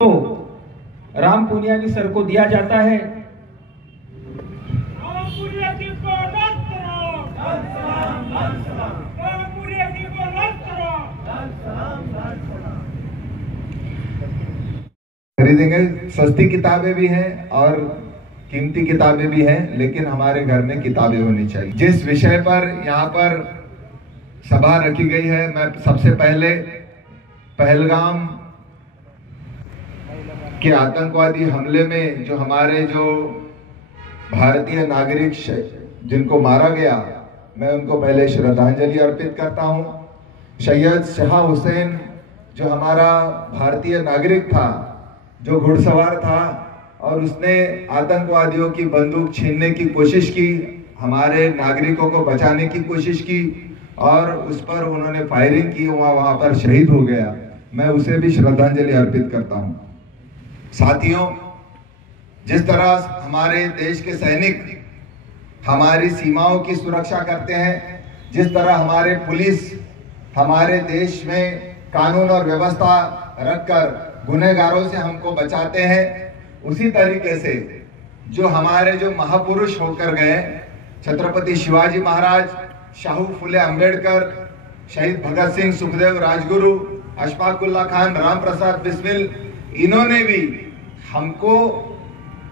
तो राम पुनियानी सर को दिया जाता है। खरीदेंगे। सस्ती किताबें भी हैं और कीमती किताबें भी हैं, लेकिन हमारे घर में किताबें होनी चाहिए। जिस विषय पर यहाँ पर सभा रखी गई है, मैं सबसे पहले पहलगाम के आतंकवादी हमले में जो हमारे भारतीय नागरिक जिनको मारा गया, मैं उनको पहले श्रद्धांजलि अर्पित करता हूं। सैयद शाह हुसैन जो हमारा भारतीय नागरिक था, जो घुड़सवार था और उसने आतंकवादियों की बंदूक छीनने की कोशिश की, हमारे नागरिकों को बचाने की कोशिश की और उस पर उन्होंने फायरिंग की, वहां पर शहीद हो गया। मैं उसे भी श्रद्धांजलि अर्पित करता हूं। साथियों, जिस तरह हमारे देश के सैनिक हमारी सीमाओं की सुरक्षा करते हैं, जिस तरह हमारे पुलिस हमारे देश में कानून और व्यवस्था रखकर गुनहगारों से हमको बचाते हैं, उसी तरीके से जो हमारे महापुरुष होकर गए, छत्रपति शिवाजी महाराज, शाहू फुले अंबेडकर, शहीद भगत सिंह, सुखदेव, राजगुरु, अशफाकुल्ला खान, राम प्रसाद बिस्मिल, इन्होंने भी हमको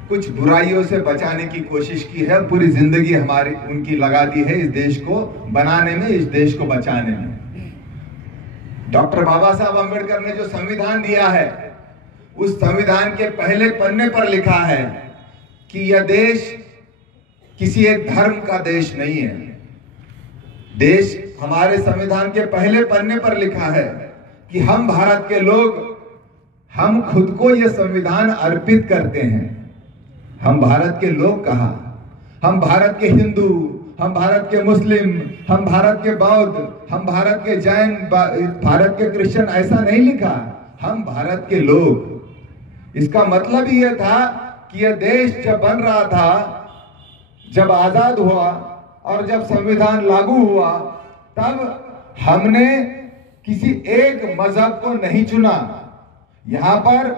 कुछ बुराइयों से बचाने की कोशिश की है। पूरी जिंदगी हमारी उनकी लगा दी है इस देश को बनाने में, इस देश को बचाने में। डॉक्टर बाबा साहब अम्बेडकर ने जो संविधान दिया है, उस संविधान के पहले पन्ने पर लिखा है कि यह देश किसी एक धर्म का देश नहीं है। देश हमारे संविधान के पहले पन्ने पर लिखा है कि हम भारत के लोग, हम खुद को यह संविधान अर्पित करते हैं। हम भारत के लोग कहा, हम भारत के हिंदू, हम भारत के मुस्लिम, हम भारत के बौद्ध, हम भारत के जैन, भारत के क्रिश्चियन, ऐसा नहीं लिखा। हम भारत के लोग। इसका मतलब यह था कि यह देश जब बन रहा था, जब आजाद हुआ और जब संविधान लागू हुआ, तब हमने किसी एक मजहब को नहीं चुना। यहां पर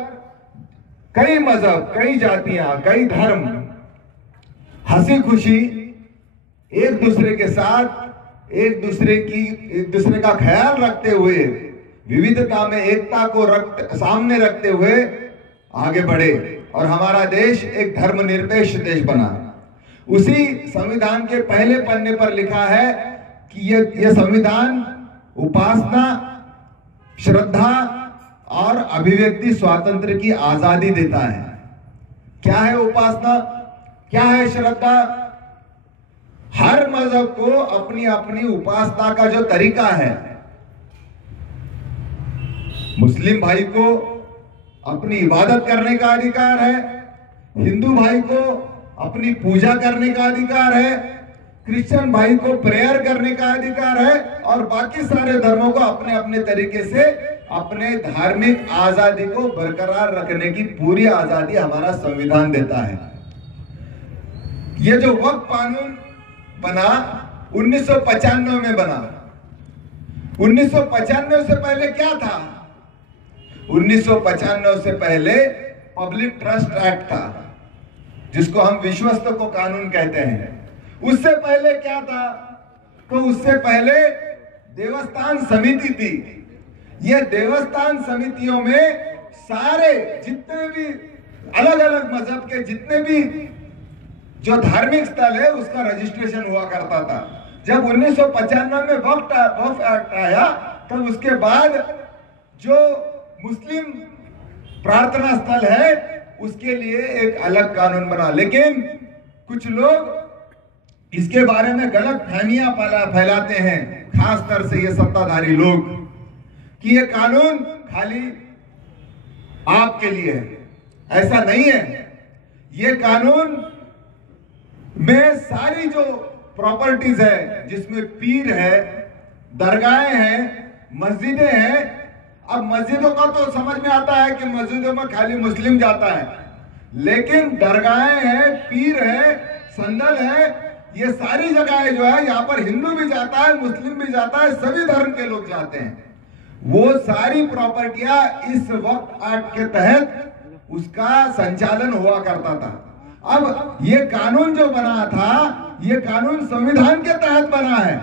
कई मजहब, कई जातियां, कई धर्म हंसी खुशी एक दूसरे के साथ, एक दूसरे का ख्याल रखते हुए, विविधता में एकता को सामने रखते हुए आगे बढ़े और हमारा देश एक धर्मनिरपेक्ष देश बना। उसी संविधान के पहले पन्ने पर लिखा है कि यह संविधान उपासना, श्रद्धा और अभिव्यक्ति स्वातंत्र की आजादी देता है। क्या है उपासना, क्या है श्रद्धा? हर मजहब को अपनी अपनी उपासना का जो तरीका है। मुस्लिम भाई को अपनी इबादत करने का अधिकार है, हिंदू भाई को अपनी पूजा करने का अधिकार है, क्रिश्चियन भाई को प्रेयर करने का अधिकार है और बाकी सारे धर्मों को अपने अपने तरीके से अपने धार्मिक आजादी को बरकरार रखने की पूरी आजादी हमारा संविधान देता है। ये जो वक्फ कानून बना 1995 में बना। 1995 से पहले क्या था? 1995 से पहले पब्लिक ट्रस्ट एक्ट था, जिसको हम विश्वस्त को कानून कहते हैं। उससे पहले क्या था? तो उससे पहले देवस्थान समिति थी। ये देवस्थान समितियों में सारे जितने भी अलग अलग मजहब के जितने भी जो धार्मिक स्थल है, उसका रजिस्ट्रेशन हुआ करता था। जब 1995 में वक्फ एक्ट आया, तब उसके बाद जो मुस्लिम प्रार्थना स्थल है, उसके लिए एक अलग कानून बना। लेकिन कुछ लोग इसके बारे में गलत फहमियां फैलाते हैं, खासकर से ये सत्ताधारी लोग, कि ये कानून खाली आपके लिए है। ऐसा नहीं है। ये कानून में सारी जो प्रॉपर्टीज है, जिसमें पीर है, दरगाहें हैं, मस्जिदें हैं। अब मस्जिदों का तो समझ में आता है कि मस्जिदों में खाली मुस्लिम जाता है, लेकिन दरगाहें हैं, पीर है, संदल है, ये सारी जगहें जो है, यहाँ पर हिंदू भी जाता है, मुस्लिम भी जाता है, सभी धर्म के लोग जाते हैं। वो सारी प्रॉपर्टियां इस वक्त एक्ट के तहत उसका संचालन हुआ करता था। अब ये कानून जो बना था, ये कानून संविधान के तहत बना है।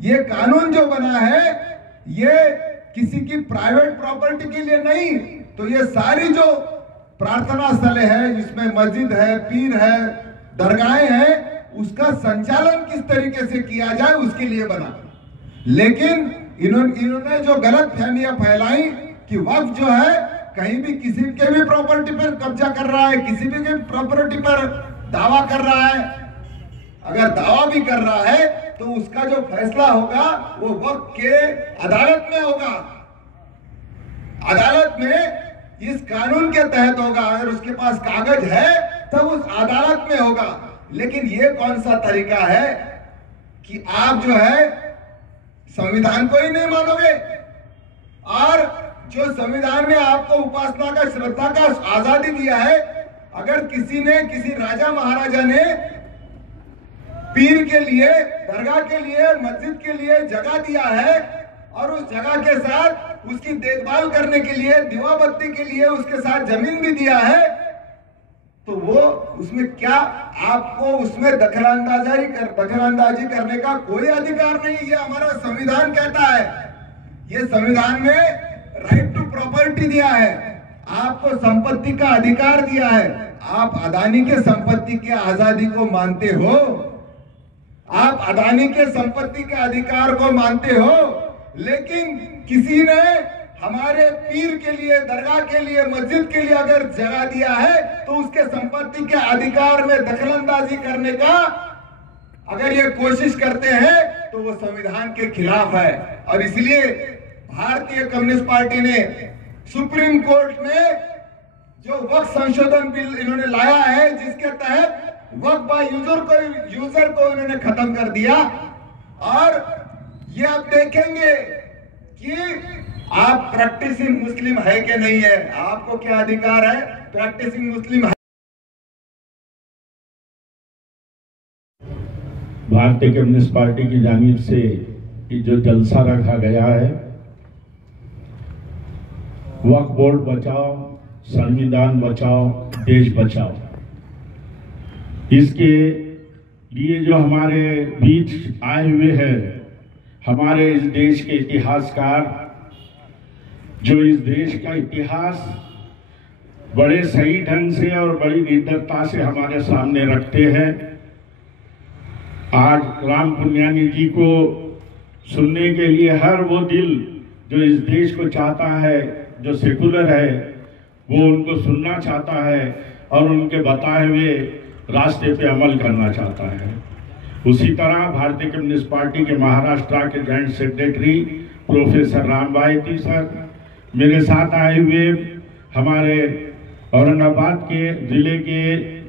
ये कानून जो बना है ये किसी की प्राइवेट प्रॉपर्टी के लिए नहीं। तो ये सारी जो प्रार्थना स्थल है, जिसमें मस्जिद है, पीर है, दरगाहें हैं, उसका संचालन किस तरीके से किया जाए उसके लिए बना। लेकिन इन्होंने जो गलत फहमियां फैलाई कि वक्फ जो है कहीं भी किसी के भी प्रॉपर्टी पर कब्जा कर रहा है, किसी भी प्रॉपर्टी पर दावा कर रहा है। अगर दावा भी कर रहा है तो उसका जो फैसला होगा वो वक्फ के अदालत में होगा। अदालत में इस कानून के तहत होगा। अगर उसके पास कागज है तब उस अदालत में होगा। लेकिन ये कौन सा तरीका है कि आप जो है संविधान को ही नहीं मानोगे, और जो संविधान में आपको उपासना का, श्रद्धा का आजादी दिया है, अगर किसी ने, किसी राजा महाराजा ने पीर के लिए, दरगाह के लिए, मस्जिद के लिए जगह दिया है और उस जगह के साथ उसकी देखभाल करने के लिए, दीवा बत्ती के लिए उसके साथ जमीन भी दिया है, तो वो उसमें क्या आपको उसमें दखलंदाजी करने का कोई अधिकार नहीं। ये हमारा संविधान कहता है। ये संविधान में राइट टू प्रॉपर्टी दिया है, आपको संपत्ति का अधिकार दिया है। आप अदानी के संपत्ति की आजादी को मानते हो, आप अदानी के संपत्ति के अधिकार को मानते हो, लेकिन किसी ने हमारे पीर के लिए, दरगाह के लिए, मस्जिद के लिए अगर जगह दिया है तो उसके संपत्ति के अधिकार में दखलंदाजी करने का अगर ये कोशिश करते हैं तो वो संविधान के खिलाफ है। और इसलिए भारतीय कम्युनिस्ट पार्टी ने सुप्रीम कोर्ट में जो वक्फ संशोधन बिल इन्होंने लाया है, जिसके तहत वक्फ बाय यूजर को इन्होंने खत्म कर दिया। और ये आप देखेंगे कि आप प्रैक्टिसिंग मुस्लिम है कि नहीं है, आपको क्या अधिकार है प्रैक्टिसिंग मुस्लिम है। भारतीय कम्युनिस्ट पार्टी की जानिब से जो जलसा रखा गया है, वक्फ बोर्ड बचाओ, संविधान बचाओ, देश बचाओ, इसके लिए जो हमारे बीच आए हुए हैं हमारे इस देश के इतिहासकार, जो इस देश का इतिहास बड़े सही ढंग से और बड़ी निडरता से हमारे सामने रखते हैं। आज राम पुनियानी जी को सुनने के लिए हर वो दिल जो इस देश को चाहता है, जो सेकुलर है, वो उनको सुनना चाहता है और उनके बताए हुए रास्ते पे अमल करना चाहता है। उसी तरह भारतीय कम्युनिस्ट पार्टी के महाराष्ट्र के joint secretary professor Ram Bayati sir, मेरे साथ आए हुए हमारे औरंगाबाद के जिले के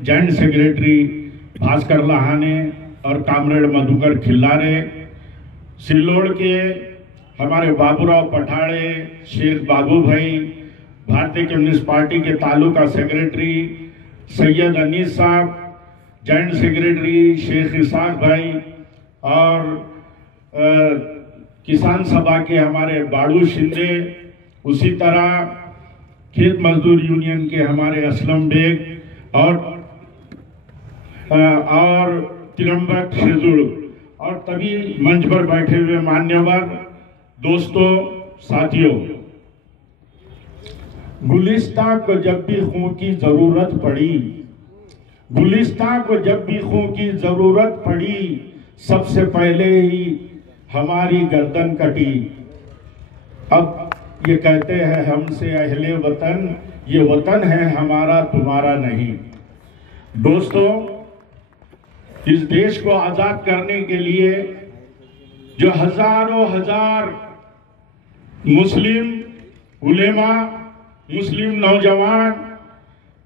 जॉइंट सेक्रेटरी भास्कर लाहाने और कामरेड मधुकर खिल्लारे, सिल्लोड़ के हमारे बाबूराव पठाड़े, शेख बाबू भाई, भारतीय कम्युनिस्ट पार्टी के तालुका सेक्रेटरी सैयद अनीस साहब, जॉइंट सेक्रेटरी शेख इसाक भाई, और किसान सभा के हमारे बाड़ू शिंदे, उसी तरह खेत मजदूर यूनियन के हमारे असलम बेग और तिरंबक शेजुड़, और तभी मंच पर बैठे हुए मान्यवर दोस्तों, साथियों, गुलिस्तां को जब भी खून की जरूरत पड़ी, गुलिस्तां को जब भी खून की जरूरत पड़ी, सबसे पहले ही हमारी गर्दन कटी। अब ये कहते हैं हमसे अहले वतन, ये वतन है हमारा तुम्हारा नहीं। दोस्तों, इस देश को आजाद करने के लिए जो हजारों हजार मुस्लिम उलेमा, मुस्लिम नौजवान,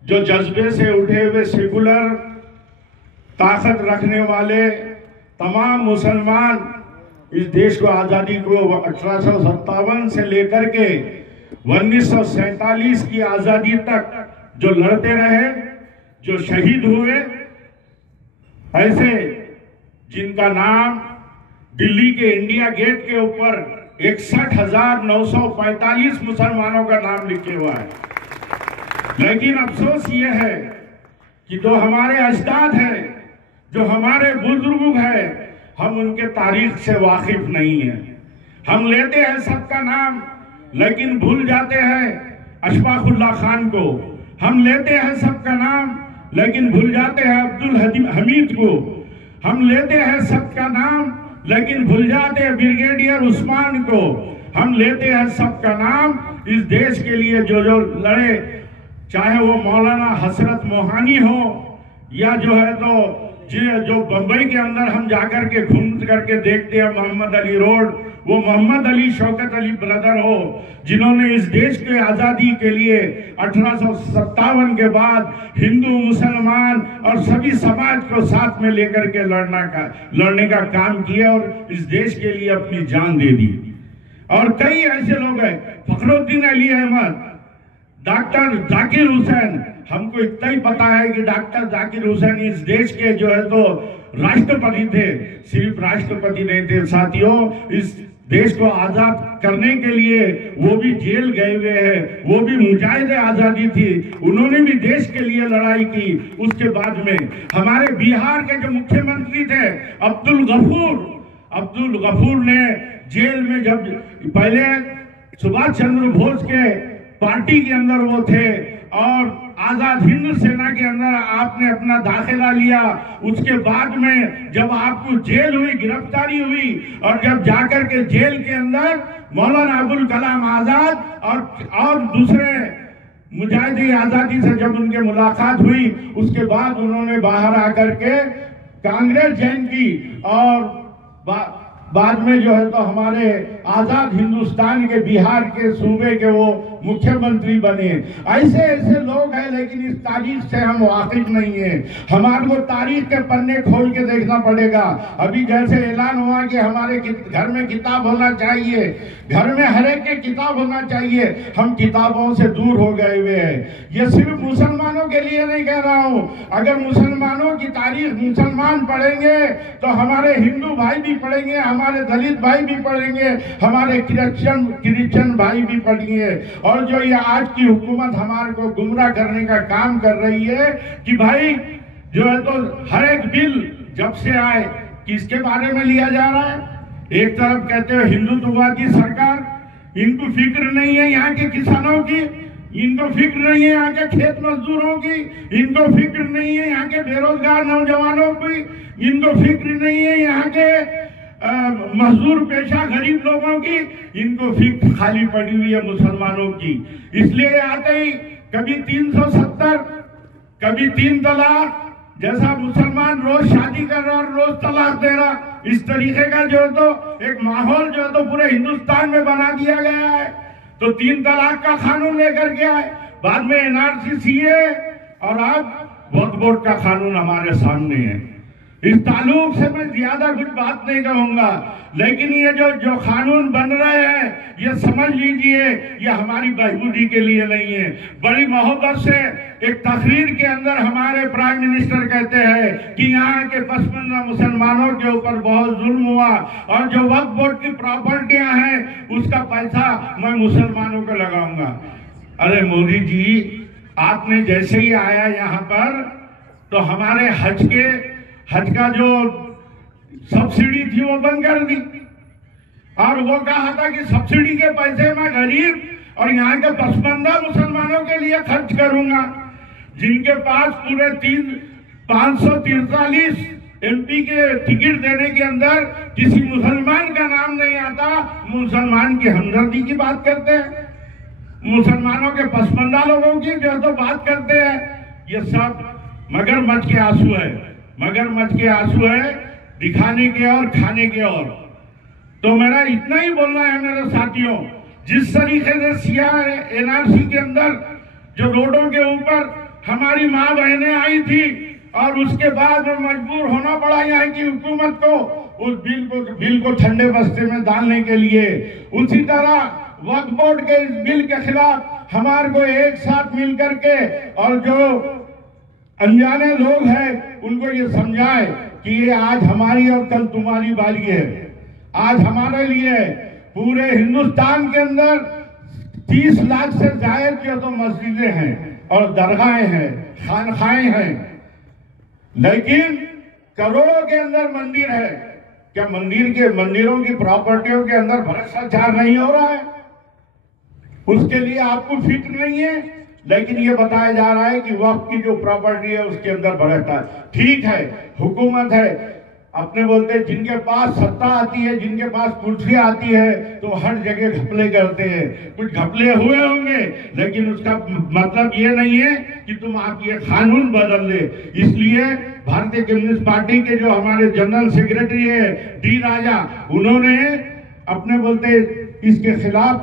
जो जज्बे से उठे हुए सेकुलर ताकत रखने वाले तमाम मुसलमान इस देश को आजादी को 1857 से लेकर के 1947 की आजादी तक जो लड़ते रहे, जो शहीद हुए, ऐसे जिनका नाम दिल्ली के इंडिया गेट के ऊपर 61,945 मुसलमानों का नाम लिखे हुआ है। लेकिन अफसोस ये है कि जो हमारे अजदाद हैं, जो हमारे बुजुर्ग हैं, हम उनके तारीख से वाकिफ नहीं हैं। हम लेते हैं सबका नाम लेकिन भूल जाते हैं अशफाकुल्लाह खान को। हम लेते हैं सबका नाम लेकिन भूल जाते हैं अब्दुल हमीद को। हम लेते हैं सबका नाम लेकिन भूल जाते हैं ब्रिगेडियर उस्मान को। हम लेते हैं सबका नाम इस देश के लिए जो जो लड़े, चाहे वो मौलाना हसरत मोहानी हो या जो है तो जो बंबई के अंदर हम जाकर के घूम करके देखते हैं मोहम्मद अली रोड, वो मोहम्मद अली शौकत अली ब्रदर हो, जिन्होंने इस देश के आज़ादी के लिए 1857 के बाद हिंदू मुसलमान और सभी समाज को साथ में लेकर के लड़ने का काम किया और इस देश के लिए अपनी जान दे दी। और कई ऐसे लोग हैं, फखरुद्दीन अली अहमद, डॉक्टर जाकिर हुसैन। हमको इतना ही पता है कि डॉक्टर जाकिर हुसैन इस देश के जो है तो राष्ट्रपति थे, सिर्फ राष्ट्रपति नहीं थे साथियों, इस देश को आजाद करने के लिए वो भी जेल गए हुए हैं, वो भी मुजाहिद आजादी थी, उन्होंने भी देश के लिए लड़ाई की। उसके बाद में हमारे बिहार के जो मुख्यमंत्री थे अब्दुल गफूर ने जेल में, जब पहले सुभाष चंद्र बोस के पार्टी के अंदर वो थे और आजाद हिंद सेना के अंदर आपने अपना दाखिला लिया, उसके बाद में जब आपको जेल हुई, गिरफ्तारी हुई और जब जाकर के जेल के अंदर मौलाना अबुल कलाम आजाद और दूसरे मुजाहिद आजादी से जब उनके मुलाकात हुई, उसके बाद उन्होंने बाहर आकर के कांग्रेस ज्वाइन की और बाद में जो है तो हमारे आजाद हिंदुस्तान के बिहार के सूबे के वो मुख्यमंत्री बने। ऐसे ऐसे लोग हैं, लेकिन इस तारीख से हम वाकिफ नहीं है। हमारे को तारीख के पन्ने खोल के देखना पड़ेगा। अभी जैसे ऐलान हुआ कि हमारे घर में किताब होना चाहिए, घर में हर एक के किताब होना चाहिए, हम किताबों से दूर हो गए हुए हैं। ये सिर्फ मुसलमानों के लिए नहीं कह रहा हूँ, अगर मुसलमानों की तारीख मुसलमान पढ़ेंगे तो हमारे हिंदू भाई भी पढ़ेंगे, हमारे दलित भाई भी पढ़ेंगे, हमारे क्रिश्चियन भाई भी पढ़ेंगे। और जो ये आज की हुकूमत हमारे को गुमराह करने का काम कर रही है कि भाई जो है तो हर एक बिल जब से आए किसके बारे में लिया जा रहा है। एक तरफ कहते हो हिंदुत्ववादी सरकार, इनको फिक्र नहीं है यहाँ के किसानों की, इनको फिक्र नहीं है यहाँ के खेत मजदूरों की, इनको फिक्र नहीं है यहाँ के बेरोजगार नौजवानों की, इनको फिक्र नहीं है यहाँ के मजदूर पेशा गरीब लोगों की, इनको फिक्र खाली पड़ी हुई है मुसलमानों की। इसलिए आते ही कभी 370, कभी 3 तलाक, जैसा मुसलमान रोज शादी कर रहा और रोज तलाक दे रहा, इस तरीके का जो है तो एक माहौल जो है तो पूरे हिंदुस्तान में बना दिया गया है। तो 3 तलाक का कानून लेकर के आए, बाद में NRC CA और अब वक्फ बोर्ड का कानून हमारे सामने है। इस ताल्लुक से मैं ज्यादा कुछ बात नहीं कहूंगा, लेकिन ये जो कानून बन रहे हैं ये समझ लीजिए ये हमारी बहबूदी के लिए नहीं है। बड़ी मोहब्बत से एक तकरीर के अंदर हमारे प्राइम मिनिस्टर कहते हैं कि यहाँ के पसमानदा मुसलमानों के ऊपर बहुत जुल्म हुआ और जो वक्फ बोर्ड की प्रॉपर्टियां हैं उसका पैसा मैं मुसलमानों को लगाऊंगा। अरे मोदी जी, आपने जैसे ही आया यहाँ पर तो हमारे हज का जो सब्सिडी थी वो बंद कर दी और वो कहा था कि सब्सिडी के पैसे मैं गरीब और यहाँ के पसमानदा मुसलमानों के लिए खर्च करूंगा, जिनके पास पूरे 543 MP के टिकट देने के अंदर किसी मुसलमान का नाम नहीं आता। मुसलमान की हमदर्दी की बात करते हैं, मुसलमानों के पसमानदा लोगों की जो तो बात करते हैं। ये सब मगरमच्छ के आंसू है, मगरमच्छ के आंसू है, दिखाने के और खाने के और। तो मेरा इतना ही बोलना है मेरे साथियों, जिस तरीके से NRC के अंदर जो रोडों के ऊपर हमारी माँ बहनें आई थी और उसके बाद में मजबूर होना पड़ा यहाँ की हुकूमत को उस बिल को ठंडे बस्ते में डालने के लिए, उसी तरह वक्फ बोर्ड के इस बिल के खिलाफ हमारे को एक साथ मिल करके और जो अनजाने लोग हैं उनको ये समझाए कि ये आज हमारी और कल तुम्हारी बारी है। आज हमारे लिए पूरे हिंदुस्तान के अंदर 30 लाख से ज्यादा जो तो मस्जिदें हैं और दरगाहें हैं, खानखाएं हैं, लेकिन करोड़ों के अंदर मंदिर है। क्या मंदिरों की प्रॉपर्टियों के अंदर भ्रष्टाचार नहीं हो रहा है? उसके लिए आपको फिक्र नहीं है, लेकिन ये बताया जा रहा है कि वक्फ की जो प्रॉपर्टी है उसके अंदर भ्रष्टाचार। ठीक है, हुकूमत है, अपने बोलते हैं जिनके पास सत्ता आती है, जिनके पास कुर्सी आती है, तो हर जगह घपले करते हैं। कुछ घपले हुए होंगे, लेकिन उसका मतलब ये नहीं है कि तुम आप ये कानून बदल दे। इसलिए भारतीय कम्युनिस्ट पार्टी के जो हमारे जनरल सेक्रेटरी है डी राजा, उन्होंने अपने बोलते इसके खिलाफ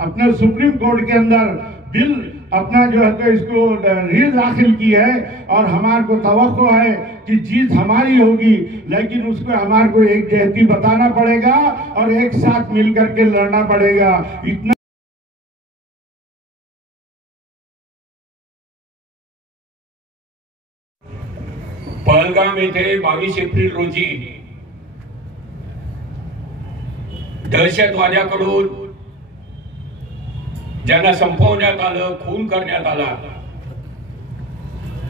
अपने सुप्रीम कोर्ट के अंदर बिल अपना जो है तो इसको रील दाखिल की है, और हमारे को तवक्को है कि जीत हमारी होगी, लेकिन उसको हमारे को एक जहती बताना पड़ेगा और एक साथ मिलकर के लड़ना पड़ेगा। इतना पहलगाम येथे 22 एप्रिल रोजी दहशतवाद्याकडून ज्यांना संपवण्यात आलं, खून करण्यात आला,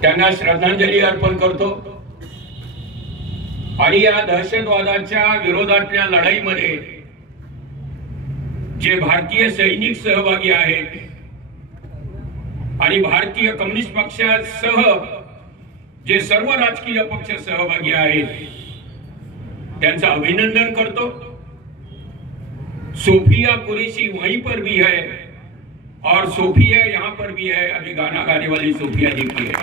त्यांना श्रद्धांजली अर्पण करतो। आणि या दहशतवादाच्या विरोधातल्या लढाईमध्ये जे भारतीय सैनिक सहभागी आहेत आणि भारतीय कम्युनिस्ट पक्षासह जे सर्व राजकीय पक्ष सहभागी आहेत त्यांचं अभिनंदन करतो। सोफिया कुरैशी वहीं पर भी है और सोफिया यहां पर भी है, अभी गाना गाने वाली सोफिया जी की है।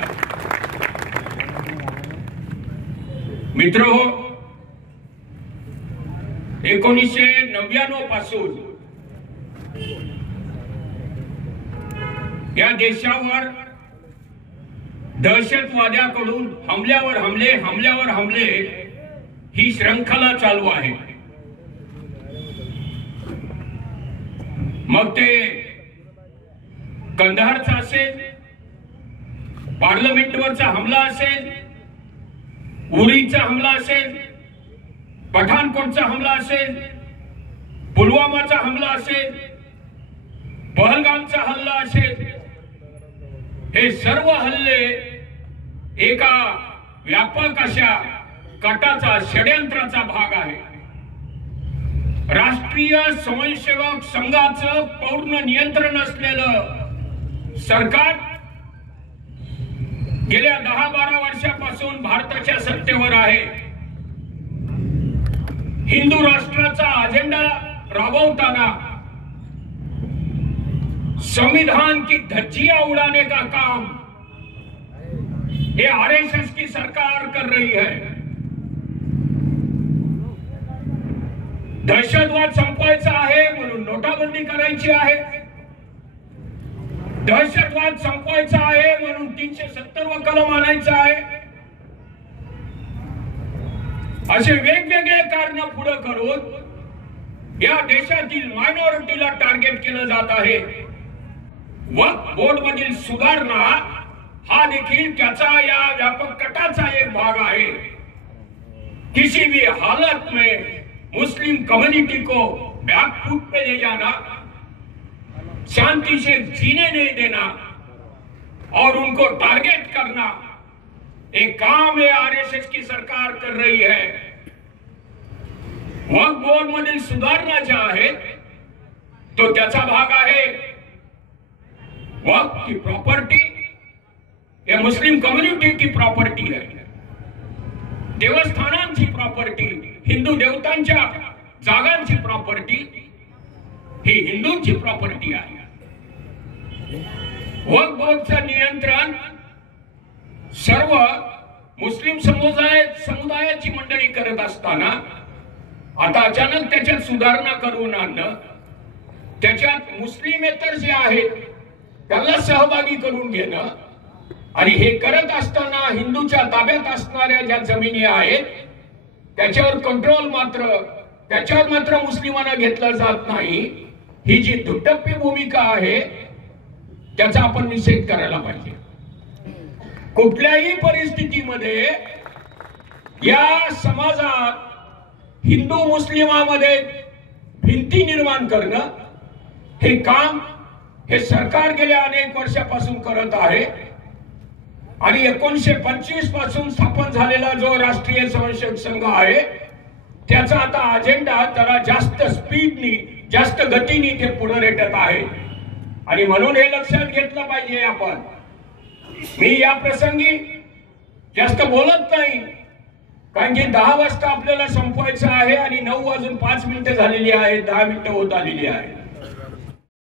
मित्रों, 1999 पासून या देशावर दहशतवाद्याकडून हमल्यावर हमले ही श्रृंखला चालू आहे। मग ते कंधारचा असेल, पार्लमेंटवरचा हमला असेल, उरीचा हमला असेल, पठाणकोटचा हमला असेल, पुलवामाचा हमला असेल, पहलगामचा हल्ला असेल, हे सर्व हल्ले एका व्यापक अशा कटाचा, षड्यंत्राचा भाग आहे। राष्ट्रीय स्वयंसेवक संघाचं पूर्ण नियंत्रण असलेलं सरकार गेल्या 10-12 वर्षापासून भारताच्या सत्तेवर आहे। हिंदू राष्ट्राचा अजेंडा राबवताना संविधान की धज्जियां उड़ाने का काम ये आरएसएस की सरकार कर रही है। दहशतवाद संपवायचा आहे म्हणून नोटाबंदी करायची आहे, दहशतवाद संपवायचा आहे म्हणून 370 कलम आणायचं आहे, असे वेगवेगळे कारण पुढे करून या देशातील मायनॉरिटीला टार्गेट केलं जात आहे। वक्फ बोर्ड मधील सुधारणा हा देखील त्याचा या व्यापक कटाचा एक भाग आहे। किसी भी हालत में मुस्लिम कम्युनिटी को बैकफुट पे ले जाना, शांति से जीने नहीं देना और उनको टारगेट करना, एक काम है आरएसएस की सरकार कर रही है। वक्फ बोर्ड मधील सुधारणा ज्या आहेत तो त्याचा भाग आहे। वक्फ की प्रॉपर्टी या मुस्लिम कम्युनिटी की प्रॉपर्टी है, देवस्थानांची प्रॉपर्टी, हिंदू देवतांच्या जागांची प्रॉपर्टी ही हिंदूंची प्रॉपर्टी आहे। वक्फ बोर्डचं नियंत्रण सर्व मुस्लिम समुदायाची मंडळी करत असताना आता अचानक त्याच्यात सुधारणा करून आणणं, त्याच्यात मुस्लिमेतर जे आहेत त्यांना सहभागी करून घेणं आणि हे करत असताना हिंदूच्या ताब्यात असणाऱ्या ज्या जमिनी आहेत त्याच्यावर कंट्रोल त्याच्यावर मात्र मुस्लिमांना घेतलं जात नाही, ही जी दुटप्पी भूमिका आहे त्याचा आपण निषेध करायला पाहिजे। कुठल्याही परिस्थितीमध्ये या समाजात हिंदू मुस्लिमामध्ये भिंती निर्माण करणं हे काम हे सरकार गेल्या अनेक वर्षापासून करत आहे। आणि 1925 पासून स्थापन झालेला जो राष्ट्रीय स्वयंसेवक संघ आहे त्याचा आता अजेंडा जरा जास्त स्पीडनी जास्त गतीने ते पुढे रेटत आहे। आणि म्हणून हे लक्षात घेतलं पाहिजे आपण। मी या प्रसंगी जास्त बोलत नाही कारण की 10 वाजता आपल्याला संपवायचं आहे आणि 9 वाजून 5 मिनिटं झालेली आहे, 10 मिनिटं होत आलेली आहे।